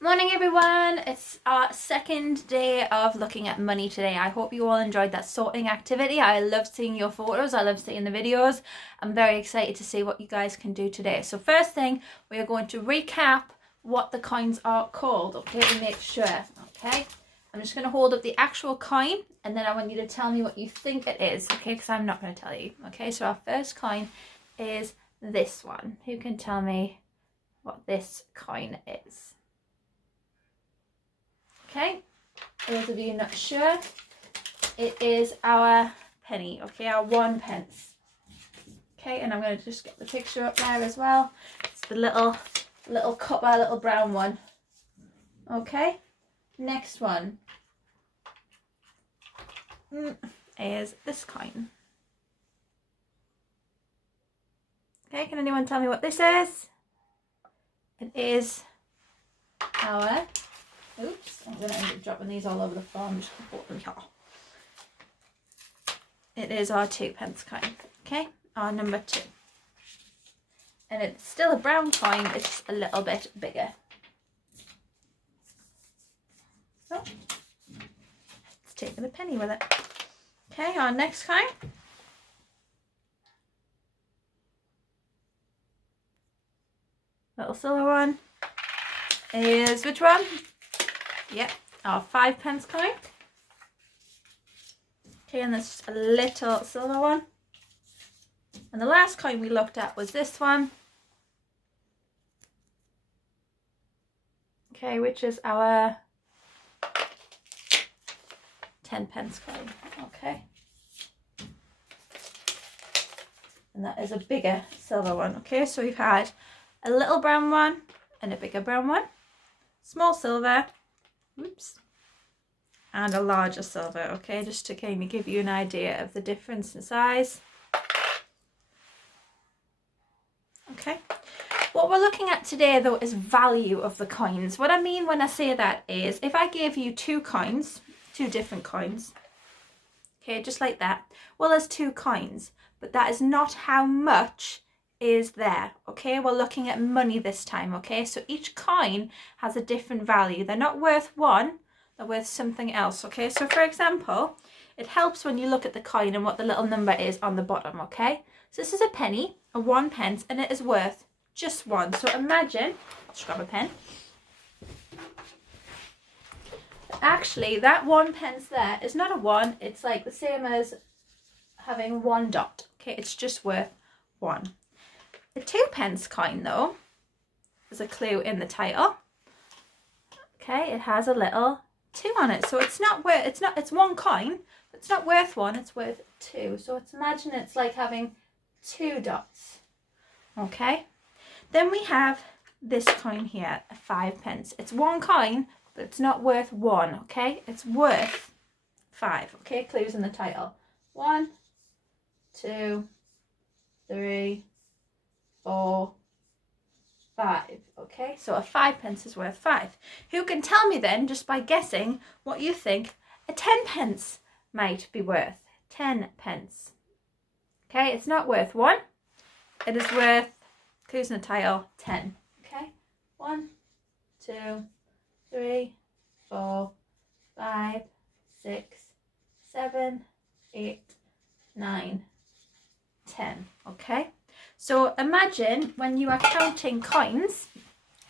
Morning everyone, it's our second day of looking at money today. I hope you all enjoyed that sorting activity. I love seeing your photos, I love seeing the videos. I'm very excited to see what you guys can do today. So first thing, we are going to recap what the coins are called, okay, to make sure, okay? I'm just going to hold up the actual coin and then I want you to tell me what you think it is, okay, because I'm not going to tell you, okay? So our first coin is this one. Who can tell me what this coin is? Okay, those of you not sure, it is our penny, okay, our 1 pence. Okay, and I'm going to just get the picture up there as well. It's the little copper, little brown one. Okay, next one is this coin. Okay, can anyone tell me what this is? It is our... Oops, I'm going to end up dropping these all over the floor. I'm just going to put them here. It is our 2 pence coin, okay? Our number 2. And it's still a brown coin, it's just a little bit bigger. So, let's take the penny with it. Okay, our next coin. Little silver one is which one? Yep, our 5 pence coin. Okay, and there's just a little silver one. And the last coin we looked at was this one. Okay, which is our 10 pence coin. Okay. And that is a bigger silver one. Okay, so we've had a little brown one and a bigger brown one. Small silver. Oops, and a larger silver, okay, just to kind of give you an idea of the difference in size. Okay, what we're looking at today though is value of the coins. What I mean when I say that is if I gave you 2 coins, 2 different coins, okay, just like that, well, there's 2 coins, but that is not how much is there, okay? We're looking at money this time, okay? So each coin has a different value. They're not worth 1, they're worth something else, okay? So for example, it helps when you look at the coin and what the little number is on the bottom, okay? So this is a penny, a 1 pence, and it is worth just 1. So imagine, I'll just grab a pen. Actually, that 1 pence there is not a 1, it's like the same as having 1 dot, okay? It's just worth 1. The 2 pence coin though, there's a clue in the title. Okay, it has a little 2 on it. So it's it's 1 coin, but it's not worth 1, it's worth 2. So imagine it's like having 2 dots. Okay. Then we have this coin here, a 5 pence. It's 1 coin, but it's not worth 1, okay? It's worth 5. Okay, clues in the title. 1, 2, 3, 4, 5. Okay, so a 5 pence is worth 5. Who can tell me then, just by guessing, what you think a 10 pence might be worth? 10 pence. Okay, it's not worth 1. It is worth, clues in the title, 10. Okay, 1, 2, 3, 4, 5, 6, 7, 8, 9, 10. Okay. So imagine when you are counting coins,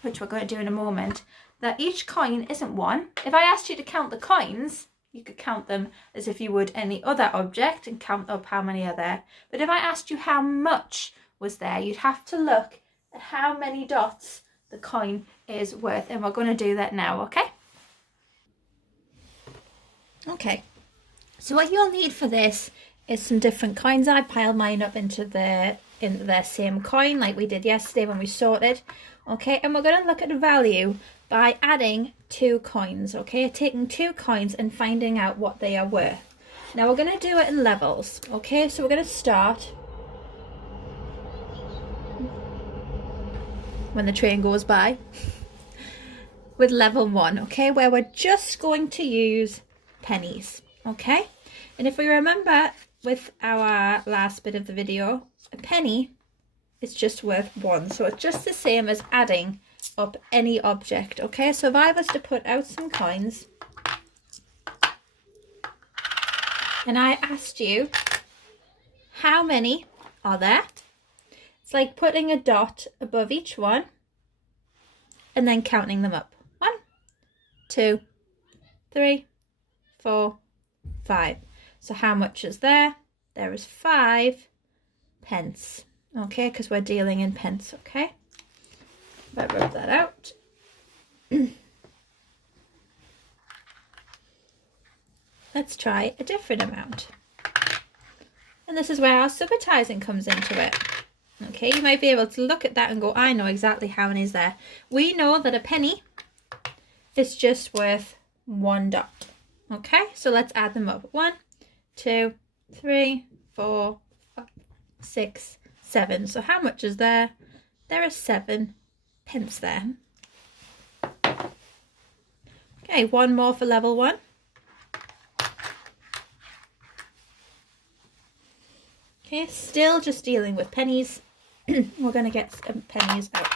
which we're going to do in a moment, that each coin isn't 1. If I asked you to count the coins, you could count them as if you would any other object and count up how many are there. But if I asked you how much was there, you'd have to look at how many dots the coin is worth. And we're going to do that now, okay? Okay, so what you'll need for this is some different coins. I piled mine up into their same coin like we did yesterday when we sorted. Okay, and we're going to look at the value by adding 2 coins, okay? Taking 2 coins and finding out what they are worth. Now we're going to do it in levels, okay? So we're going to start when the train goes by with level 1, okay? Where we're just going to use pennies, okay? And if we remember with our last bit of the video, a penny is just worth 1. So it's just the same as adding up any object. Okay, so if I was to put out some coins and I asked you how many are there, it's like putting a dot above each one and then counting them up. 1, 2, 3, 4, 5. So how much is there? There is 5 pence. Okay, because we're dealing in pence. Okay, if I rub that out. Let's try a different amount. And this is where our subitizing comes into it. Okay, you might be able to look at that and go, I know exactly how many is there. We know that a penny is just worth 1 dot. Okay, so let's add them up. 1, 2, 3, 4, 5, 6, 7. So how much is there? There are 7 pence there. Okay, one more for level 1. Okay, still just dealing with pennies. We're going to get some pennies out.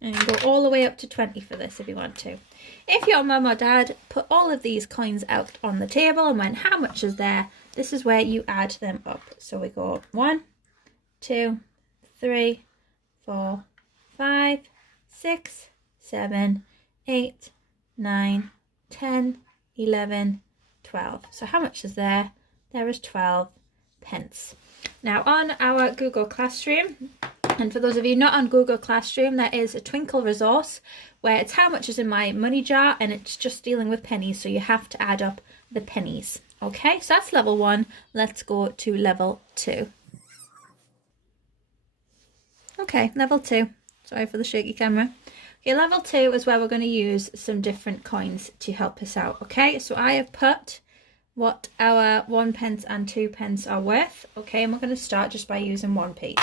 And go all the way up to 20 for this if you want to. If your mum or dad put all of these coins out on the table and went, how much is there? This is where you add them up. So we go 1, 2, 3, 4, 5, 6, 7, 8, 9, 10, 11, 12. So how much is there? There is 12 pence. Now on our Google Classroom, and for those of you not on Google Classroom, there is a Twinkle resource where it's how much is in my money jar, and it's just dealing with pennies, so you have to add up the pennies. Okay, so that's level 1. Let's go to level 2. Okay, level 2. Sorry for the shaky camera. Okay, level 2 is where we're going to use some different coins to help us out. Okay, so I have put what our 1 pence and 2 pence are worth. Okay, and we're going to start just by using 1p.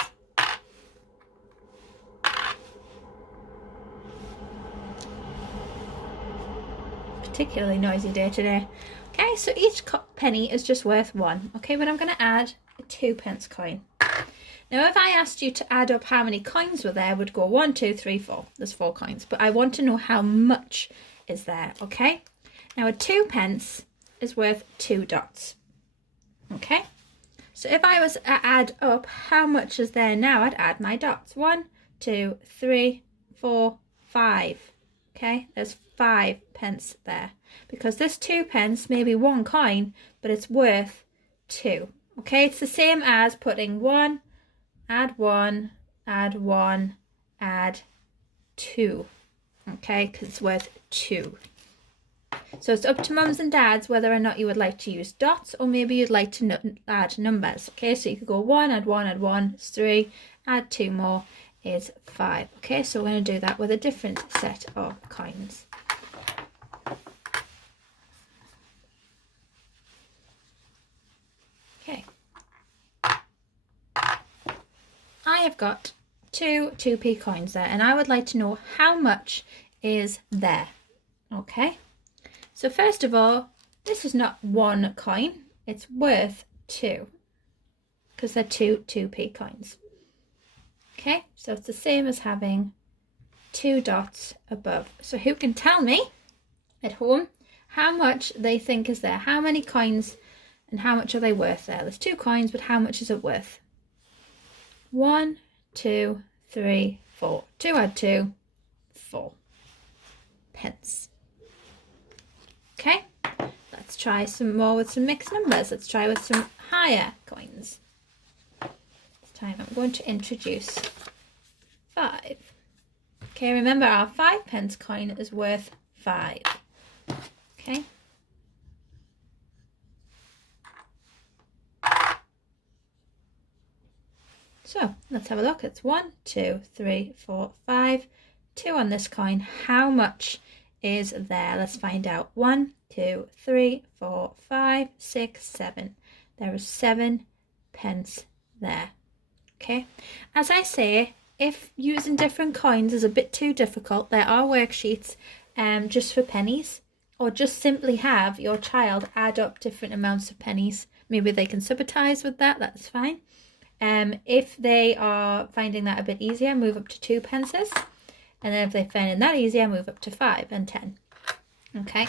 Particularly noisy day today. Okay, so each penny is just worth 1. Okay, but I'm going to add a 2 pence coin. Now if I asked you to add up how many coins were there, would go 1, 2, 3, 4. There's 4 coins, but I want to know how much is there. Okay, now a 2 pence is worth 2 dots. Okay, so if I was to add up how much is there now, I'd add my dots. 1, 2, 3, 4, 5. Okay, there's 5 pence there, because this 2 pence may be 1 coin, but it's worth 2. Okay, it's the same as putting 1, add 1, add 1, add 2. Okay, because it's worth 2. So it's up to mums and dads whether or not you would like to use dots, or maybe you'd like to add numbers. Okay, so you could go 1, add 1, add 1 is 3, add 2 more is 5. Okay, so we're going to do that with a different set of coins. Okay, I have got 2 2p coins there, and I would like to know how much is there. Okay, so first of all, this is not 1 coin, it's worth 2, because they're 2 2p coins. Okay, so it's the same as having 2 dots above. So who can tell me at home how much they think is there? How many coins and how much are they worth there? There's 2 coins, but how much is it worth? 1, 2, 3, 4. 2 add 2, 4 pence. Okay, let's try some more with some mixed numbers. Let's try with some higher coins. This time I'm going to introduce 5. Okay, remember our 5 pence coin is worth 5. Okay. So let's have a look. It's 1, 2, 3, 4, 5. 2 on this coin. How much is there? Let's find out. 1, 2, 3, 4, 5, 6, 7. There is 7 pence there. Okay. As I say, if using different coins is a bit too difficult, there are worksheets just for pennies, or just simply have your child add up different amounts of pennies. Maybe they can subitize with that, that's fine. If they are finding that a bit easier, move up to 2 pences. And then if they're finding that easier, move up to 5 and 10. Okay.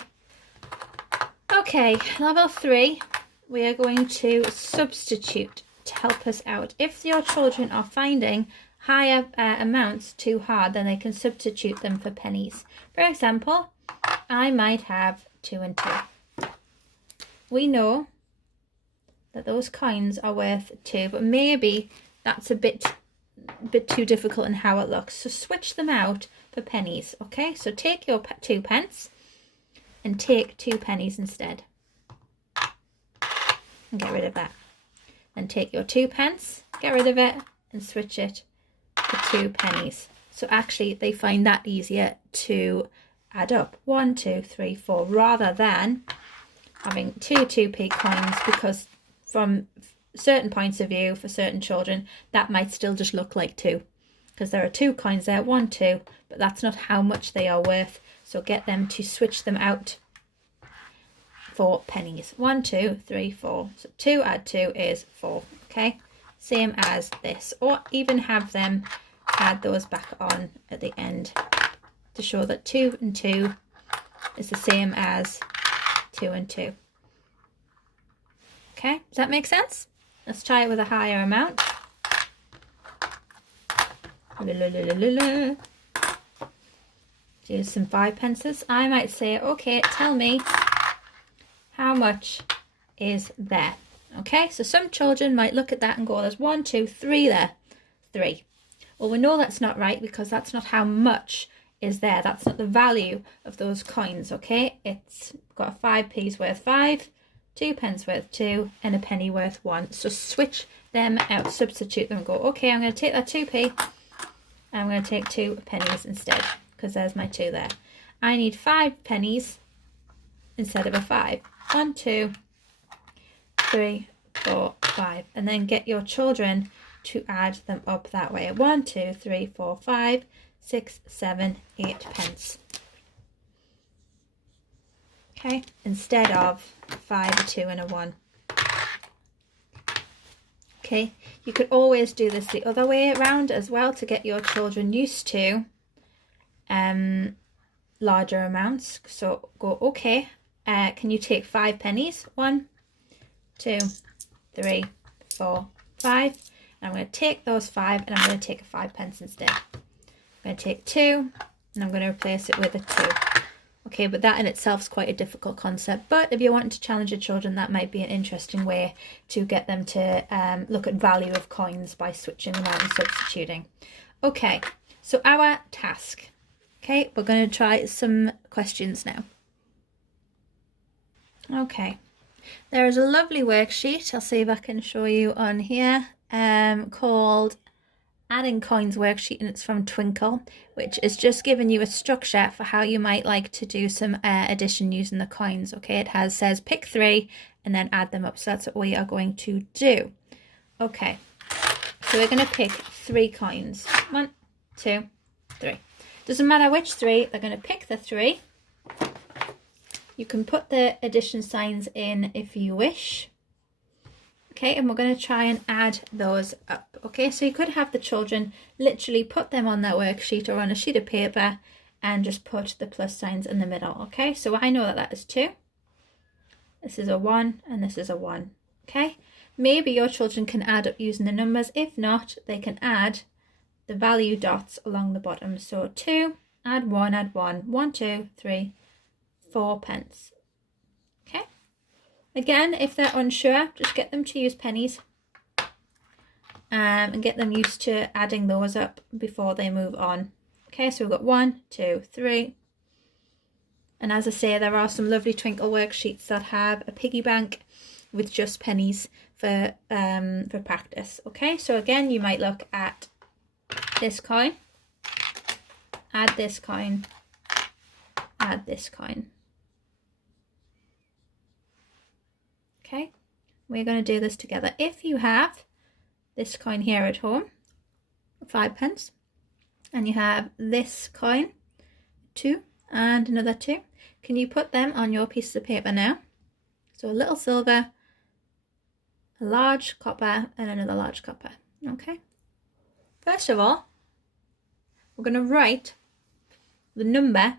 Okay, level 3, we are going to substitute to help us out. If your children are finding higher amounts too hard, then they can substitute them for pennies. For example, I might have 2 and 2. We know that those coins are worth 2, but maybe that's a bit too difficult in how it looks. So switch them out for pennies, okay? So take your 2 pence and take 2 pennies instead. And get rid of that. Then take your 2 pence, get rid of it, and switch it for 2 pennies. So actually they find that easier to add up. 1, 2, 3, 4, rather than having 2 2p coins, because from certain points of view for certain children that might still just look like 2, because there are 2 coins there, 1, 2, but that's not how much they are worth. So get them to switch them out for pennies. 1, 2, 3, 4. So 2 add 2 is 4. Okay, same as this, or even have them add those back on at the end to show that 2 and 2 is the same as 2 and 2. Okay, does that make sense? Let's try it with a higher amount. Do some 5 pences. I might say, okay, tell me how much is there. Okay, so some children might look at that and go, there's 1, 2, 3 there. 3. Well, we know that's not right, because that's not how much is there. That's not the value of those coins, okay? It's got a 5p's worth 5, 2 pence worth 2, and a penny worth 1. So switch them out, substitute them, go, okay, I'm going to take that 2p, and I'm going to take 2 pennies instead, because there's my 2 there. I need 5 pennies instead of a 5. 1, 2, 3, 4, 5, and then get your children to add them up that way. 1, 2, 3, 4, 5, 6, 7, 8 pence. Okay, instead of 5, a 2 and a 1. Okay, you could always do this the other way around as well to get your children used to larger amounts. So go, okay, can you take 5 pennies? 1, 2, 3, 4, 5. And I'm going to take those 5 and I'm going to take a 5 pence instead. I'm going to take 2 and I'm going to replace it with a 2. Okay, but that in itself is quite a difficult concept. But if you want to challenge your children, that might be an interesting way to get them to look at value of coins by switching them out and substituting. Okay, so our task. Okay, we're going to try some questions now. Okay, there is a lovely worksheet. I'll see if I can show you on here, called Adding Coins Worksheet, and it's from Twinkle, which is just giving you a structure for how you might like to do some addition using the coins. Okay, it says pick 3 and then add them up. So that's what we are going to do. Okay, so we're going to pick 3 coins. 1, 2, 3. Doesn't matter which 3, they're going to pick the 3. You can put the addition signs in if you wish. Okay, and we're going to try and add those up. Okay, so you could have the children literally put them on their worksheet or on a sheet of paper and just put the plus signs in the middle. Okay, so I know that that is 2. This is a 1 and this is a 1. Okay, maybe your children can add up using the numbers. If not, they can add the value dots along the bottom. So 2, add 1, add 1. 1, 2, 3, 4 pence. Okay. Again, if they're unsure, just get them to use pennies and get them used to adding those up before they move on. Okay, so we've got 1, 2, 3. And as I say, there are some lovely Twinkle worksheets that have a piggy bank with just pennies for practice. Okay, so again, you might look at this coin, add this coin, add this coin. Okay, we're going to do this together. If you have this coin here at home, 5 pence, and you have this coin, 2, and another 2, can you put them on your piece of paper now? So a little silver, a large copper, and another large copper. Okay. First of all, we're going to write the number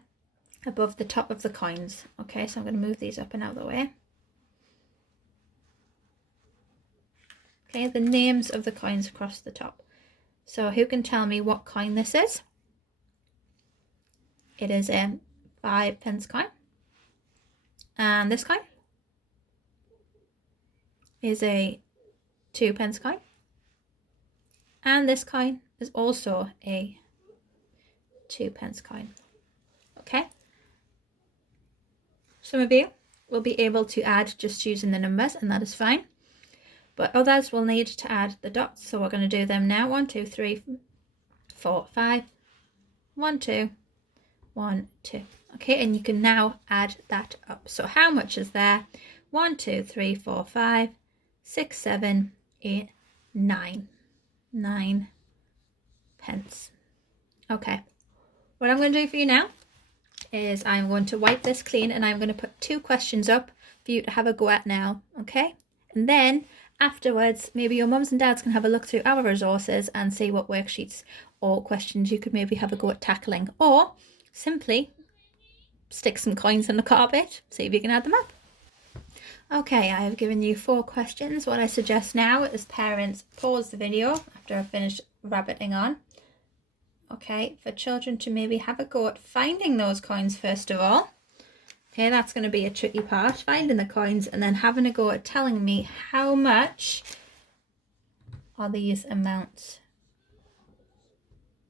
above the top of the coins. Okay, so I'm going to move these up and out of the way. Okay, the names of the coins across the top. So who can tell me what coin this is? It is a 5p coin. And this coin is a 2p coin. And this coin is also a 2p coin. Okay. Some of you will be able to add just using the numbers, and that is fine. But others will need to add the dots. So we're going to do them now. 1, 2, 3, 4, 5. 1, 2, 1, 2. Okay, and you can now add that up. So how much is there? 1, 2, 3, 4, 5, 6, 7, 8, 9. 9 pence. Okay, what I'm going to do for you now is I'm going to wipe this clean, and I'm going to put 2 questions up for you to have a go at now. Okay, and then afterwards maybe your mums and dads can have a look through our resources and see what worksheets or questions you could maybe have a go at tackling, or simply stick some coins in the carpet, see if you can add them up. Okay, I have given you 4 questions. What I suggest now is parents pause the video after I've finished rabbiting on. Okay, for children to maybe have a go at finding those coins first of all. Okay, that's going to be a tricky part, finding the coins and then having a go at telling me how much are these amounts.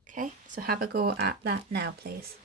Okay, so have a go at that now, please.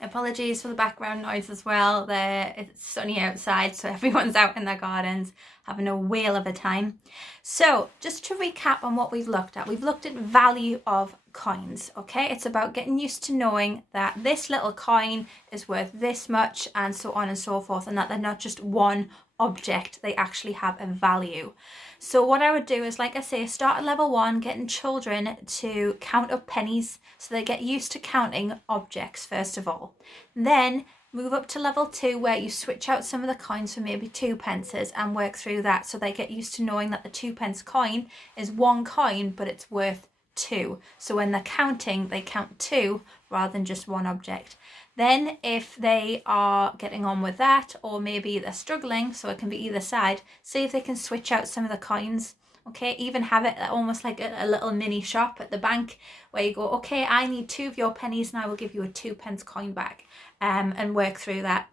Apologies for the background noise as well. It's sunny outside, so everyone's out in their gardens having a whale of a time. So just to recap on what we've looked at value of coins. Okay, it's about getting used to knowing that this little coin is worth this much and so on and so forth, and that they're not just one object, they actually have a value. So what I would do is, like I say, start at level 1, getting children to count up pennies so they get used to counting objects first of all. Then move up to level 2 where you switch out some of the coins for maybe 2p and work through that so they get used to knowing that the 2p coin is one coin but it's worth 2. So when they're counting, they count 2 rather than just one object. Then if they are getting on with that, or maybe they're struggling, so it can be either side, see if they can switch out some of the coins. Okay, even have it almost like a little mini shop at the bank where you go, okay, I need 2 of your pennies and I will give you a 2p coin back, and work through that.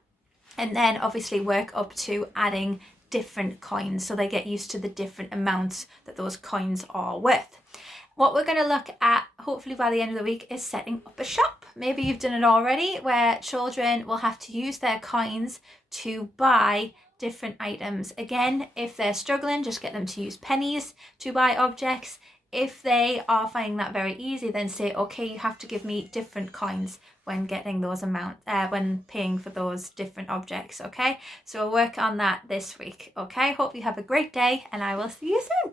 And then obviously work up to adding different coins so they get used to the different amounts that those coins are worth. What we're going to look at, hopefully by the end of the week, is setting up a shop. Maybe you've done it already, where children will have to use their coins to buy different items. Again, if they're struggling, just get them to use pennies to buy objects. If they are finding that very easy, then say, okay, you have to give me different coins when getting those amounts, when paying for those different objects. Okay, so we'll work on that this week. Okay, hope you have a great day, and I will see you soon.